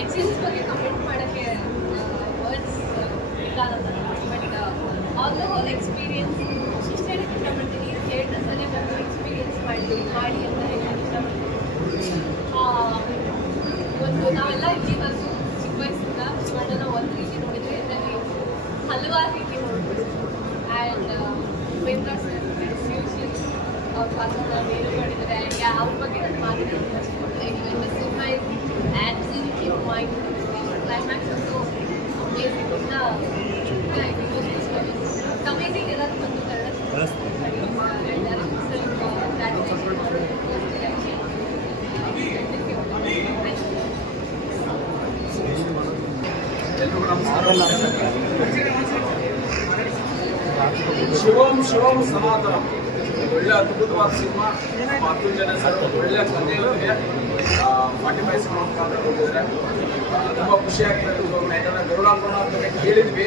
Experience ಬಗ್ಗೆ comment ಮಾಡೋಕ್ಕೆ words ಇಲ್ಲ ನನ್ನ but on the whole experience ಇಷ್ಟೇ ಇಷ್ಟಪಡ್ತೀನಿ. ಥಿಯೇಟರ್ಸಲ್ಲೇ ಬಂದು ಎಕ್ಸ್ಪೀರಿಯನ್ಸ್ ಮಾಡಿ ಅಂತ ಹೇಳಕ್ಕೆ ಇಷ್ಟಪಡ್ತೀನಿ. ಒಂದು ನಾವೆಲ್ಲ ಇಲ್ಲಿವರೆಗೂ ಚಿಕ್ಕ ವಯಸ್ಸಿಂದ ಶಿವಣ್ಣನ ಒಂದು ರೀತಿ ನೋಡಿದರೆ ಇದರಲ್ಲಿ ಹಲವಾರು ರೀತಿ ನೋಡ್ಬೋದು. ಆ್ಯಂಡ್ ಉಪೇಂದ್ರ ಸರ್ ಅವ್ರ ಪಾತ್ರ ಬೇರೆ ಮಾಡಿದ್ದಾರೆ. ಆ್ಯಂಡ್ ಅವ್ರ ಬಗ್ಗೆ ನಾನು ಮಾತಾಡೋದು cinema is absolutely fine. Climax also amazing. Amazing ಎಲ್ಲರೂ ಬಂದು ಕನ್ನಡ ಶಿವಂ ಸನಾತನ ಒಳ್ಳೆ ಅದ್ಭುತವಾದ ಸಿನಿಮಾ. 10 ಜನ ಸರ್ ಒಳ್ಳೆ ಕಥೆಯೊಂದಿಗೆ 45 ಸಿನಿಮಾ ಹೋಗಿದ್ರೆ ತುಂಬ ಖುಷಿ ಆಗ್ತದೆ. ಯಾಕಂದರೆ ಗರುಡಾಪುರ ಬಗ್ಗೆ ಕೇಳಿದ್ವಿ,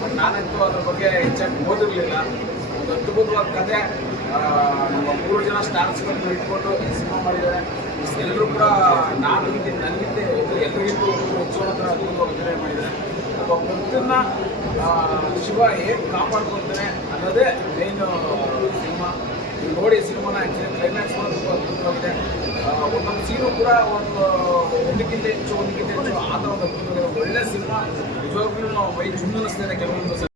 ಬಟ್ ನಾನಂತೂ ಅದ್ರ ಬಗ್ಗೆ ಹೆಚ್ಚಾಗಿ ಓದಿರಲಿಲ್ಲ. ಒಂದು ಅದ್ಭುತವಾದ ಕಥೆ. ನಮ್ಮ 3 ಜನ ಸ್ಟಾರ್ಸ್ಗಳನ್ನು ಇಟ್ಕೊಂಡು ಸಿನಿಮಾ ಮಾಡಿದ್ದಾರೆ. ಎಲ್ಲರೂ ಕೂಡ ನನಗಿಂತ ಎಲ್ರಿಗಿಂತೂ ಹೆಚ್ಚು ಹತ್ರ ಅದ್ಭುತವಾಗಿ ಅಭಿನಯ ಮಾಡಿದ್ದಾರೆ. ಒಬ್ಬ ಭಕ್ತನ್ನ ಶಿವ ಹೇಗೆ ಕಾಪಾಡ್ಕೊಳ್ತಾನೆ ಅನ್ನೋದೇ ಮೇನ್ ಸಿನಿಮಾ. ನೀವು ನೋಡಿ ಸಿನಿಮಾನ ಆ್ಯಕ್ಚುಲಿ ಕ್ಲೈಮ್ಯಾಕ್ಸ್ ತುಂಬ ಅದ್ಭುತವಾಗಿದೆ. ಒಂದೊಂದು ಸೀನು ಕೂಡ ಒಂದಕ್ಕಿಂತ ಹೆಚ್ಚು ಆ ಥರ ಒಂದು ಅದ್ಭುತವಾಗಿದೆ. ಒಳ್ಳೆ ಸಿನಿಮಾ. ನಿಜವಾಗ್ಲೂ ನಾವು ಮೈ ಜುಮ್ಮನಿಸ್ತಾರೆ ಕೆಲವೊಂದು ಸಲ.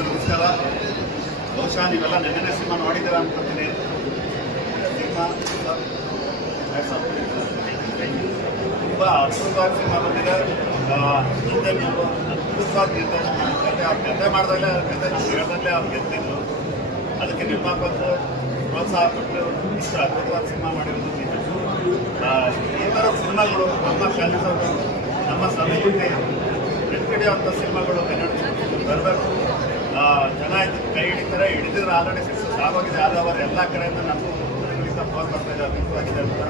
ನಮಸ್ಕಾರ. ಬಹುಶಃ ನೀವೆಲ್ಲ ನೆನ್ನೆ ಸಿನಿಮಾ ನೋಡಿದ್ದೀರ ಅನ್ಕೊತೀನಿ. ಸಿನಿಮಾ ತುಂಬ ಅದ್ಭುತವಾದ ಸಿನಿಮಾ ಬಂದಿದೆ. ಹಿಂದೆ ನೀವು ಅದ್ಭುತವಾದ ನಿರ್ದೇಶನ ಕತೆ ಅವ್ರು ಕತೆ ಮಾಡಿದಾಗಲೇ ಕತೆ ನಮ್ಗೆ ಹೇಳ್ದಾಗಲೇ ಅವ್ರು ಗೆದ್ದಿದ್ರು. ಅದಕ್ಕೆ ನಿರ್ಮಾಪಕರು ಪ್ರೋತ್ಸಾಹ ಕೊಟ್ಟು ಇಷ್ಟು ಅದ್ಭುತವಾದ ಸಿನಿಮಾ ಮಾಡಿರೋದು ನಿಜ. ಈ ಥರ ಸಿನಿಮಾಗಳು ನಮ್ಮ ಕಲಿಸೋದು, ನಮ್ಮ ಸಂಸ್ಕೃತಿ ಹಿಡಿಯುವಂಥ ಸಿನಿಮಾಗಳು ಕನ್ನಡ ಬರಬೇಕು. ಜನ ಇದಕ್ಕೆ ಕೈ ಹಿಡಿತಾರೆ. ಹಿಡಿದಿದ್ರೆ ಆಲ್ರೆಡಿ ಸಕ್ಸಸ್ ಆಗೋಗಿದೆ. ಆದವರು ಎಲ್ಲ ಕಡೆಯಿಂದ ನಮಗೂ ಊರುಗಳಿಂದ ಫೋನ್ ಬರ್ತಾ ಇದೆ, ಅದ್ಭುತವಾಗಿದೆ ಅಂತ.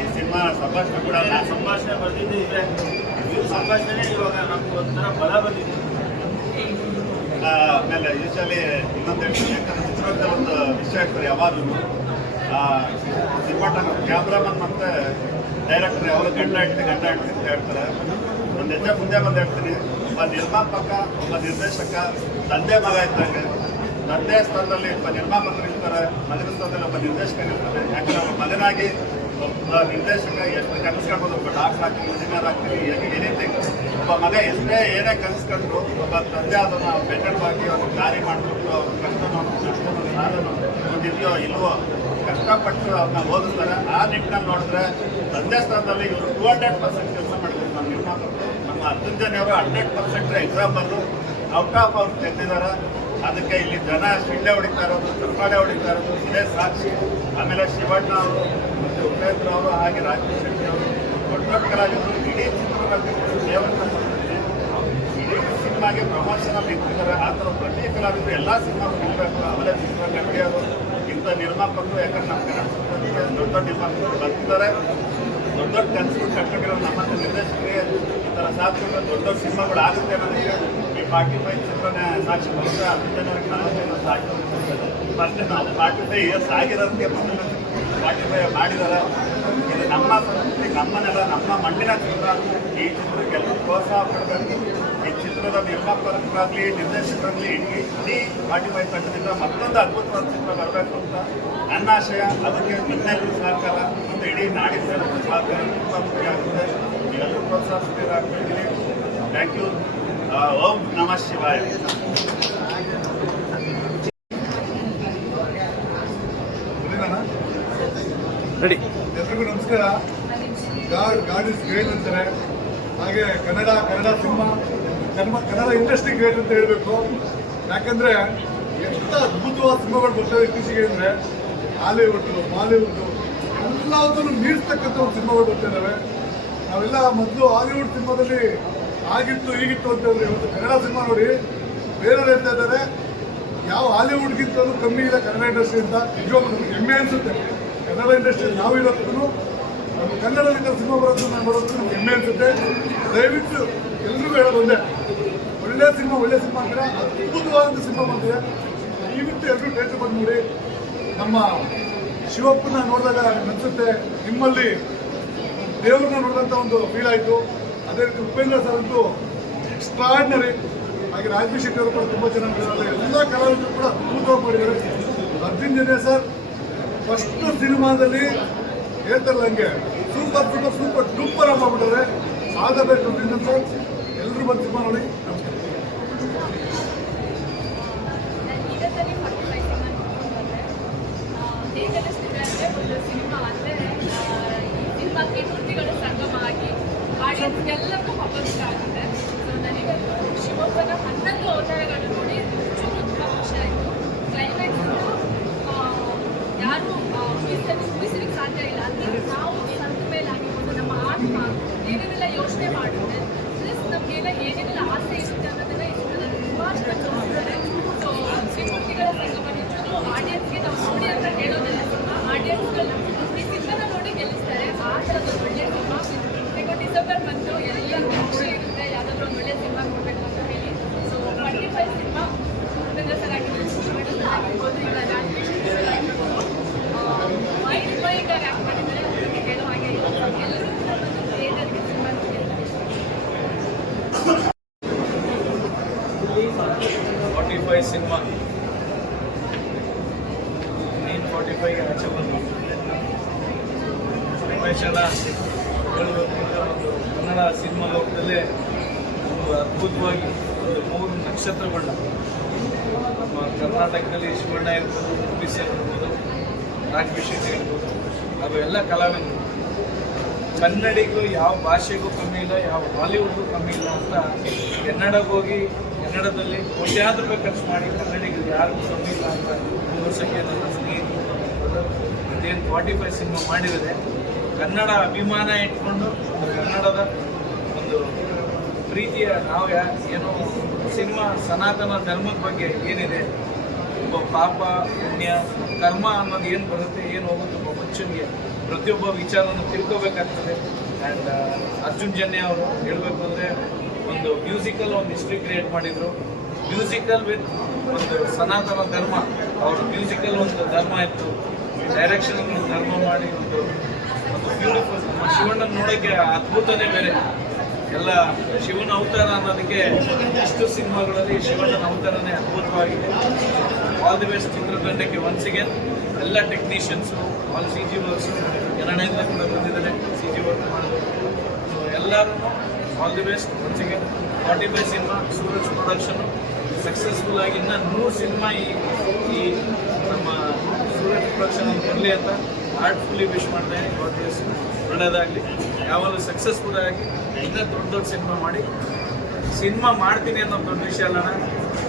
ಈ ಸಿನಿಮಾ ಸಂಭಾಷಣೆ ಕೂಡ ಸಂಭಾಷಣೆ ಬರ್ತಿದ್ದು ಇದೆ. ಸಂಭಾಷಣೆ ಇವಾಗ ನಮ್ಗೆ ಒಂಥರ ಬಲ ಬಂದಿದೆ. ಆಮೇಲೆ ಯೂಶಲಿ ಇನ್ನೊಂದು ಹೇಳ್ತೀನಿ, ಯಾಕಂದರೆ ಚಿತ್ರದಲ್ಲಿ ಒಂದು ವಿಷಯ ಆಗ್ತಾರೆ ಯಾವಾಗಲೂ. ಸಿನಿಮಾಟೋಗ್ರಾಫರ್ ಕ್ಯಾಮ್ರಾಮನ್ ಮತ್ತು ಡೈರೆಕ್ಟರ್ ಯಾವಾಗ ಗಂಡ ಹೆಂಡ್ತಿ ಅಂತ ಹೇಳ್ತಾರೆ. ಒಂದು ಹೆಜ್ಜೆ ಮುಂದೆ ಬಂದು ಹೇಳ್ತೀನಿ, ಒಬ್ಬ ನಿರ್ಮಾಪಕ, ಒಬ್ಬ ನಿರ್ದೇಶಕ ತಂದೆ ಮಗ ಇದ್ದಂಗೆ. ತಂದೆ ಸ್ಥಾನದಲ್ಲಿ ಒಬ್ಬ ನಿರ್ಮಾಪಕರು ಇರ್ತಾರೆ, ಮಗನ ಸ್ಥಾನದಲ್ಲಿ ಒಬ್ಬ ನಿರ್ದೇಶಕರಿರ್ತಾರೆ. ಯಾಕಂದರೆ ಒಬ್ಬ ಮಗನಾಗಿ ಒಬ್ಬ ನಿರ್ದೇಶಕ ಎಷ್ಟು ಕನಸ್ಕೊಳ್ಬೋದು. ಒಬ್ಬ ಡಾಕ್ಟರ್ ಆಗ್ತೀವಿ, ಇಂಜಿನಿಯರ್ ಆಗ್ತೀವಿ, ಎನಿಥಿಂಗ್. ಒಬ್ಬ ಮಗ ಏನೇ ಕನಸ್ಕೊಂಡ್ರು ಒಬ್ಬ ತಂದೆ ಅದನ್ನು ಬೆನ್ನವಾಗಿ ಅವ್ರು ದಾರಿ ಮಾಡಿಬಿಟ್ಟು ಅವ್ರ ಕಷ್ಟನೋ ಸಾಧನೋ ಒಂದಿದೆಯೋ ಇಲ್ವೋ ಕಷ್ಟಪಟ್ಟು ಅವ್ರನ್ನ ಓದಿಸ್ತಾರೆ. ಆ ನಿಟ್ಟಿನಲ್ಲಿ ನೋಡಿದ್ರೆ ತಂದೆ ಸ್ಥಾನದಲ್ಲಿ ಇವರು 200% ಕೆಲಸ ಮಾಡಿದ್ರು. ನಮ್ಮ ನಿರ್ಮಾಪಕರು, ನಮ್ಮ 10 ಜನರು 100% ಎಕ್ಸಾಮ್ ಬಂದು ಔಟ್ ಆಫ್ ಔಟ್ ತೆಗೆದಿದ್ದಾರೆ. ಅದಕ್ಕೆ ಇಲ್ಲಿ ಜನ ಶಿಳ್ಳೆ ಹೊಡಿತಾ ಇರೋದು, ಚಪ್ಪಾಳೆ ಹೊಡಿತಾ ಇರೋದು ಇದೇ ಸಾಕ್ಷಿ. ಆಮೇಲೆ ಶಿವಣ್ಣ ಅವರು ಮತ್ತು ಉಪೇಂದ್ರ ಅವರು, ಹಾಗೆ ರಾಜೇಶ್ ಶೆಟ್ಟಿ ಅವರು ದೊಡ್ಡ ದೊಡ್ಡ ಕಲಾವಿದರು. ಇಡೀ ಚಿತ್ರದಲ್ಲಿ ದೇವರನ್ನ ಇಡೀ ಸಿನಿಮಾಗೆ ಪ್ರಮೋಷನಲ್ಲಿ ನಿಂತಿದ್ದಾರೆ. ಆ ಥರ ಪ್ರತಿ ಕಲಾವಿದರು ಎಲ್ಲ ಸಿನಿಮಾಗಳು ನಿಲ್ಲಬೇಕು. ಆಮೇಲೆ ಚಿತ್ರರಂಗ ಬೆಳೆಯೋದು ಇಂಥ ನಿರ್ಮಾಪಕರು. ಯಾಕಂದ್ರೆ ನಮ್ಮ ಕನ್ನಡ ಚಿತ್ರಕ್ಕೆ ದೊಡ್ಡ ದೊಡ್ಡ ನಿರ್ಮಾಪಕರು ಬರ್ತಿದ್ದಾರೆ. ದೊಡ್ಡ ದೊಡ್ಡ ಕನಸುಗಳು ಕಟ್ಟೋಗಿರೋ ನಮ್ಮಂಥ ನಿರ್ದೇಶಕರಿಗೆ ಈ ಥರ ಸಾಧ್ಯ ದೊಡ್ಡ ಸಿನಿಮಾಗಳು ಆಗುತ್ತೆ ಅನ್ನೋದಕ್ಕೆ ಈ 45 ಚಿತ್ರನೇ ಸಾಕ್ಷಿ. ಬಹುಶಃ 10 ಜನರಿಗೆ 4 ಜನ ಸಾಕ್ಷಿ. ಫಸ್ಟ್ ನಾವು 45 ಇಯರ್ಸ್ ಆಗಿರೋದಕ್ಕೆ 45 ಮಾಡಿದ್ದಾರೆ. ಇದು ನಮ್ಮ ಸಂಸ್ಕೃತಿ, ನಮ್ಮನೆಲ್ಲ, ನಮ್ಮ ಮಣ್ಣಿನ ಚಿತ್ರ. ಈ ಚಿತ್ರಕ್ಕೆ ಎಲ್ಲರೂ ಪ್ರೋತ್ಸಾಹ ಪಡಬೇಕು. ಈ ಚಿತ್ರದ ನಿರ್ಮಾಪಕರಾಗಲಿ ನಿರ್ದೇಶಕರಾಗಲಿ ಇಡೀ 45 ತಂಡದಿಂದ ಮತ್ತೊಂದು ಅದ್ಭುತವಾದ ಚಿತ್ರ ಬರಬೇಕು ಅಂತ ನನ್ನ ಆಶಯ. ಅದಕ್ಕೆ ನಿಮ್ಮೆಲ್ಲರೂ ಸಹಕಾರ ಮತ್ತು ಇಡೀ ನಾಡಿನ ಜನರ ಸಹಕಾರ ತುಂಬ ಮುಖ್ಯ ಆಗುತ್ತೆ. ನೀವೆಲ್ಲರೂ ಪ್ರೋತ್ಸಾಹಿಸ್ತೀರಾಗ್ತಿದ್ದೀನಿ. Thank you. ಓಂ ನಮಃ ಶಿವಾಯ. ರೆಡಿ. ಎಲ್ರಿಗೂ ನಮಸ್ಕಾರ. ಗಾಡ್ ಇಸ್ ಗ್ರೇಟ್ ಅಂತಾರೆ. ಹಾಗೆ Kannada cinema, Kannada industry great ಅಂತ ಹೇಳಬೇಕು. ಯಾಕಂದರೆ ಎಷ್ಟು ಅದ್ಭುತವಾದ ಸಿನಿಮಾಗಳು ಬರ್ತವೆ ಇತ್ತೀಚೆಗೆ. ಅಂದರೆ ಹಾಲಿವುಡ್ಡು, ಬಾಲಿವುಡ್ಡು ಎಲ್ಲದನ್ನು ಮೀರಿಸ್ತಕ್ಕಂಥ ಒಂದು ಸಿನಿಮಾಗಳು ಬರ್ತಾ ಇದ್ದಾವೆ. ನಾವೆಲ್ಲ ಮೊದಲು ಹಾಲಿವುಡ್ ಸಿನಿಮಾದಲ್ಲಿ ಆಗಿತ್ತು ಈಗಿತ್ತು ಅಂತ ಹೇಳಿದ್ರೆ, ಇವತ್ತು ಕನ್ನಡ ಸಿನಿಮಾ ನೋಡಿ ಬೇರೆಯವ್ರು ಹೇಳ್ತಾ ಇದ್ದಾರೆ ಯಾವ ಹಾಲಿವುಡ್ಗಿಂತಲೂ ಕಮ್ಮಿ ಇಲ್ಲ ಕನ್ನಡ ಇಂಡಸ್ಟ್ರಿ ಅಂತ. ನಿಜವಾಗ್ಲೂ ನಮಗೆ ಹೆಮ್ಮೆ ಅನಿಸುತ್ತೆ. ಕನ್ನಡ ಇಂಡಸ್ಟ್ರಿ ನಾವು ಇರೋದಕ್ಕೂ ನಮ್ಮ ಕನ್ನಡದಿಂದ ಸಿನಿಮಾ ಬರೋದು ನಮ್ಗೆ ಹೆಮ್ಮೆ ಅನಿಸುತ್ತೆ. ದಯವಿಟ್ಟು ಎಲ್ರಿಗೂ ಹೇಳೋದು ಒಂದೇ, ಒಳ್ಳೆ ಸಿನಿಮಾ ಅಂದರೆ ಅದ್ಭುತವಾದಂಥ ಸಿನಿಮಾ ಬಂದಿದೆ. ದಯವಿಟ್ಟು ಎಲ್ಲರೂ ಥಿಯೇಟರ್ ಬಂದು ನೋಡಿ. ನಮ್ಮ ಶಿವಪ್ಪನ ನೋಡಿದಾಗ ಅನಿಸುತ್ತೆ ನಿಮ್ಮಲ್ಲಿ ದೇವ್ರನ್ನ ನೋಡಿದಂಥ ಒಂದು ಫೀಲ್ ಆಯಿತು. ಅದೇ ರೀತಿ ಉಪೇಂದ್ರ ಸರ್ ಅಂತೂ ಎಕ್ಸ್ಟ್ರಾರ್ಡಿನರಿ. ಹಾಗೆ ರಾಜಬಿ ಶೆಟ್ಟಿ ಅವರು ಕೂಡ ತುಂಬ ಚೆನ್ನಾಗಿದ್ದಾರೆ. ಎಲ್ಲ ಕಲಾವಿದರು ಕೂಡ ಅದ್ಭುತವಾಗಿ ಮಾಡಿದ್ದಾರೆ. ಅರ್ಜುನ್ ಜನ್ಯ ಸರ್ ಫಸ್ಟ್ ಸಿನಿಮಾದಲ್ಲಿ ಹೇಳ್ತಾರಲ್ಲ ಹಂಗೆ ಸೂಪರ್ ಸೂಪರ್ ಸೂಪರ್ ಡೂಪರ್ ಆಗಿ ಮಾಡ್ಬಿಟ್ಟಾರೆ. ಆಗಬೇಕು ಅರ್ಜುನ್ ಸರ್. ಎಲ್ಲರೂ ಬಂದು ಸಿನಿಮಾ ನೋಡಿ. ನಮಸ್ಕಾರ. ನಾನು ಈಗದಲ್ಲಿ 45 ಸಿನಿಮಾ ನೋಡ್ಕೊಂಡು ಬಂದೆ. ಹೇಗೆ ಅನಿಸ್ತಿದೆ ಅಂದರೆ ಒಂದು ಸಿನಿಮಾ ಅಂದರೆ ಈ ಸಿನಿಮಾಕ್ಕೆ ಮೂರ್ತಿಗಳು ಸಂಗಮ ಆಗಿ ಆಡಿಯನ್ಸ್ಗೆಲ್ಲರಿಗೂ ಹಬ್ಬದ ಆಗಿದೆ. ಸೊ ನನಗೆ ಶಿವಪ್ಪನ 11 ಅವತಾರಗಳು ನೋಡಿ ಚೂರು ತುಂಬ ಖುಷಿ ಆಯಿತು. ಕ್ಲೈಮ್ಯಾಕ್ಸ್ ಯಾರು ಊಹಿಸಲಿಕ್ಕೆ ಸಾಧ್ಯ ಇಲ್ಲ. ಅಂದರೆ ನಾವು ಸಂತ ಮೇಲೆ ಆಗಿರ್ಬೋದು, ನಮ್ಮ ಆತ್ಮ ಏನೇನೆಲ್ಲ ಯೋಚನೆ ಮಾಡುತ್ತೆ, ಪ್ಲಸ್ ನಮಗೆಲ್ಲ ಏನೇನೆಲ್ಲ ಆಸೆ ಇರುತ್ತೆ ಅನ್ನೋದನ್ನ ಈ ಚಿತ್ರದಲ್ಲಿ ತುಂಬ ಚೆನ್ನಾಗಿ ತೋರಿಸಿದ್ದಾರೆ. ಸೊ ತ್ರಿಮೂರ್ತಿಗಳ ಸಂಗಮ ನಿಜವಾಗ್ಲೂ ಆಡಿಯನ್ಸ್ಗೆ ನಾವು ನೋಡಿ ಅಂತ ಹೇಳೋದಿಲ್ಲ. ಸಿನಿಮಾ ಆಡಿಯನ್ಸ್ಗಳನ್ನ ಈ ಸಿನಿಮಾನ ನೋಡಿ ಗೆಲ್ಲಿಸ್ತಾರೆ. ಆ ಥರದ ಒಳ್ಳೆಯ ಸಿನಿಮಾ. ಈಗ ಡಿಸೆಂಬರ್ ಬಂತು, ಎಲ್ಲರಿಗೂ ಖುಷಿ ಇರುತ್ತೆ ಯಾವ್ದಾದ್ರು ಒಂದು ಒಳ್ಳೆಯ ಸಿನಿಮಾ ನೋಡಬೇಕು ಅಂತ ಹೇಳಿ. ಸೊ 45 ಸಿನಿಮಾ ಉಪೇಂದ್ರ ಸರ್ ಆಗಿರ್ಬೋದು, ಶಿವಣ್ಣ ಆಗಿರ್ಬೋದು, ಈಗ ರಾಜಬಿ ಶೆಟ್ಟಿ ಸರ್ ಆಗಿರ್ಬೋದು ಮೈಂಡ್ ಆಗಿ ಮಾಡಿದ್ದಾರೆ. ಅದಕ್ಕೆ ಹೇಳೋ ಹಾಗೆ ಇಲ್ಲ. ಎಲ್ಲರೂ ಕೂಡ ಬಂದು ಥಿಯೇಟರ್ಗೆ ಸಿನಿಮಾ ನೋಡಿ ಅಂತ ಇಷ್ಟ. 45 ಸಿನಿಮಾ 9:45 ಆಚೆ ಬಂದು ರಮೇಶನ ಹೇಳಬೇಕಂದ್ರೆ ಒಂದು ಕನ್ನಡ ಸಿನಿಮಾ ಲೋಕದಲ್ಲೇ ಒಂದು ಅದ್ಭುತವಾಗಿ ಒಂದು 3 ನಕ್ಷತ್ರಗಳನ್ನ ನಮ್ಮ ಕರ್ನಾಟಕದಲ್ಲಿ ಶಿವಣ್ಣ ಇರ್ಬೋದು, ಉಡುಪಿ ಸರ್ ಇರ್ಬೋದು, ರಾಜಬಿ ಶೆಟ್ಟಿ ಇರ್ಬೋದು, ಹಾಗೂ ಎಲ್ಲ ಕಲಾವಿದರು ಕನ್ನಡಿಗೂ ಯಾವ ಭಾಷೆಗೂ ಕಮ್ಮಿ ಇಲ್ಲ, ಯಾವ ಬಾಲಿವುಡ್ಗೂ ಕಮ್ಮಿ ಇಲ್ಲ ಅಂತ ಕನ್ನಡಕ್ಕೆ ಹೋಗಿ ಕನ್ನಡದಲ್ಲಿ ಕೋಟ್ಯಾಂತರ ರೂಪಾಯಿ ಖರ್ಚು ಮಾಡಿ ಕನ್ನಡಿಗರು ಯಾರಿಗೂ ಕಮ್ಮಿ ಇಲ್ಲ ಅಂತ ತೋರ್ಸೋಕ್ಕೆ ನನ್ನ ಸ್ನೇಹಿತರು ಇದೇನು 45 ಸಿನಿಮಾ ಮಾಡಿದರೆ ಕನ್ನಡ ಅಭಿಮಾನ ಇಟ್ಕೊಂಡು ಕನ್ನಡದ ಒಂದು ಪ್ರೀತಿಯ ನಾವು ಏನೋ ಸಿನಿಮಾ ಸನಾತನ ಧರ್ಮದ ಬಗ್ಗೆ ಏನಿದೆ, ಒಬ್ಬ ಪಾಪ ಪುಣ್ಯ ಕರ್ಮ ಅನ್ನೋದು ಏನು ಬರುತ್ತೆ, ಏನು ಹೋಗುತ್ತೆ ಒಬ್ಬ ಮನುಷ್ಯನಿಗೆ ಪ್ರತಿಯೊಬ್ಬ ವಿಚಾರವನ್ನು ತಿಳ್ಕೋಬೇಕಾಗ್ತದೆ. ಆ್ಯಂಡ್ ಅರ್ಜುನ್ ಜನ್ಯ ಅವರು ಹೇಳಬೇಕು ಅಂದರೆ ಒಂದು ಮ್ಯೂಸಿಕಲ್ ಒಂದು ಹಿಸ್ಟ್ರಿ ಕ್ರಿಯೇಟ್ ಮಾಡಿದರು. ಮ್ಯೂಸಿಕಲ್ ವಿತ್ ಒಂದು ಸನಾತನ ಧರ್ಮ, ಅವ್ರ ಮ್ಯೂಸಿಕಲ್ ಒಂದು ಧರ್ಮ ಇತ್ತು, ಡೈರೆಕ್ಷನ್ ಧರ್ಮ ಮಾಡಿ ಒಂದು ಬ್ಯೂಟಿಫುಲ್. ನಮ್ಮ ಶಿವಣ್ಣನ ನೋಡೋಕ್ಕೆ ಅದ್ಭುತನೇ ಬೇರೆ. ಎಲ್ಲ ಶಿವನ ಅವತಾರ ಅನ್ನೋದಕ್ಕೆ ಇಷ್ಟು ಸಿನಿಮಾಗಳಲ್ಲಿ ಶಿವಣ್ಣನ ಅವತಾರನೇ ಅದ್ಭುತವಾಗಿದೆ. ಆಲ್ ದಿ ಬೆಸ್ಟ್ ಚಿತ್ರತಂಡಕ್ಕೆ ಒನ್ಸ್ ಅಗೇನ್. ಎಲ್ಲ ಟೆಕ್ನಿಷಿಯನ್ಸು, ಆಲ್ CG ವರ್ಕ್ಸು ಕನ್ನಡದಿಂದ ಕೂಡ ಬಂದಿದ್ದಾರೆ CG ವರ್ಕ್ ಮಾಡೋದು. ಸೊ ಎಲ್ಲರೂ all the best once again. 45 cinema Suraj production successful ಆಗಿ ಇನ್ನೂ 100 ಸಿನಿಮಾ ಈ ನಮ್ಮ ಸೂರಜ್ ಪ್ರೊಡಕ್ಷನ್ ಬರಲಿ ಅಂತ ಹಾರ್ಟ್ಫುಲ್ಲಿ ವಿಶ್ ಮಾಡ್ತಾ ಇದ್ದೀನಿ. ಗಾಡ್ ಬ್ಲೆಸ್, ಒಳ್ಳೆಯದಾಗಲಿ. ಯಾವಾಗಲೂ ಸಕ್ಸಸ್ಫುಲ್ ಆಗಿ ಇನ್ನೂ ದೊಡ್ಡ ದೊಡ್ಡ ಸಿನಿಮಾ ಮಾಡಿ. ಸಿನಿಮಾ ಮಾಡ್ತೀನಿ ಅನ್ನೋ ದೊಡ್ಡ ವಿಷಯ ಅಲ್ಲಣ್ಣ,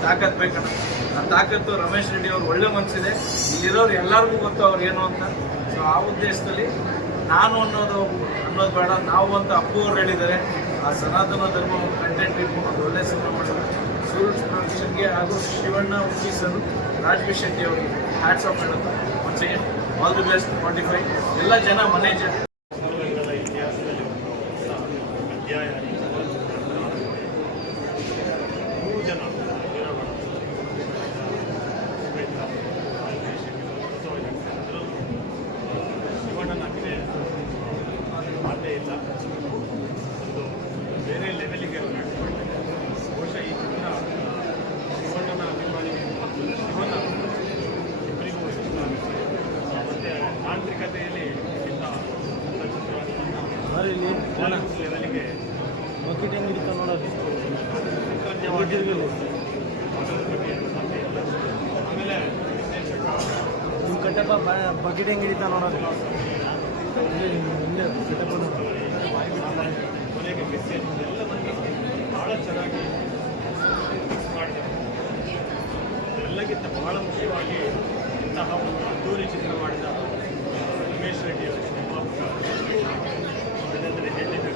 ತಾಕತ್ತು ಬೇಕಣ್ಣ. ಆ ತಾಕತ್ತು ರಮೇಶ್ ರೆಡ್ಡಿ ಅವ್ರು ಒಳ್ಳೆ ಮನಸ್ಸಿದೆ. ಇಲ್ಲಿರೋರು ಎಲ್ಲರಿಗೂ ಗೊತ್ತು ಅವ್ರು ಏನು ಅಂತ. ಸೊ ಆ ಉದ್ದೇಶದಲ್ಲಿ ನಾನು ಅನ್ನೋದು ಬೇಡ, ನಾವು ಅಂತ ಅಪ್ಪು ಅವ್ರು ಹೇಳಿದ್ದಾರೆ. ಆ ಸನಾತನ ಧರ್ಮ ಒಂದು ಕಂಟೆಂಟ್ ಇಟ್ಕೊಂಡು ಒಂದು ಒಳ್ಳೆ ಸಿನಿಮಾ ಮಾಡಿದ್ರು. ಸೂರಜ್ ಪ್ರೊಡಕ್ಷನ್ಗೆ ಹಾಗೂ ಶಿವಣ್ಣ ಉಕ್ಕೀಸರು, ರಾಜಬಿ ಶೆಟ್ಟಿ ಅವರಿಗೆ ಹ್ಯಾಟ್ಸ್ ಆಫ್ ಹೇಳುತ್ತೆ. ಒಂದ್ಸೆಗೆ ಆಲ್ ದಿ ಬೆಸ್ಟ್ 45. ಎಲ್ಲ ಜನ ಮನೆ ಜನ ಸರ್ವಗಳ ಇತಿಹಾಸದಲ್ಲಿ ಅಧ್ಯಾಯ. 3 ಜನ ಶಿವಣ್ಣನ ಅಭಿನಯ ಮಾತೇ ಇಲ್ಲ. ಒಂದು ಬೇರೆ ಲೆವೆಲಿಗೆ ನಡೆಸಿಕೊಳ್ತಾರೆ. ಬಹುಶಃ ಈ ಚಿತ್ರ ಶಿವಣ್ಣನ ಅಭಿಮಾನಿಗಳು ಮತ್ತು ಶಿವನ ಇಬ್ಬರಿಗೂ ಇಷ್ಟ ಆಗುತ್ತೆ. ಮತ್ತು ತಾಂತ್ರಿಕತೆಯಲ್ಲಿ ಇಂಥ ಲೆವೆಲಿಗೆ ಆಮೇಲೆ ನಿಮ್ಮ ಕಟ್ಟಪ್ಪ ಬಕೆಟ್ ಹೆಂಗೆ ಹಿಡಿತಾ ನೋಡೋದು. ಕೊನೆಗೆ ಮೆಸೇಜ್ ಎಲ್ಲವನ್ನು ಭಾಳ ಚೆನ್ನಾಗಿ ಮಾಡಿದ್ದಾರೆ. ಎಲ್ಲಕ್ಕಿಂತ ಬಹಳ ಮುಖ್ಯವಾಗಿ ಇಂತಹ ಒಂದು ಅದ್ದೂರಿ ಚಿತ್ರ ಮಾಡಿದ ರಮೇಶ್ ರೆಡ್ಡಿ ಅವರು ನಿರ್ಮಾಪಕ ಅಭಿನಂದನೆ ಹೇಳಲೇಬೇಕು.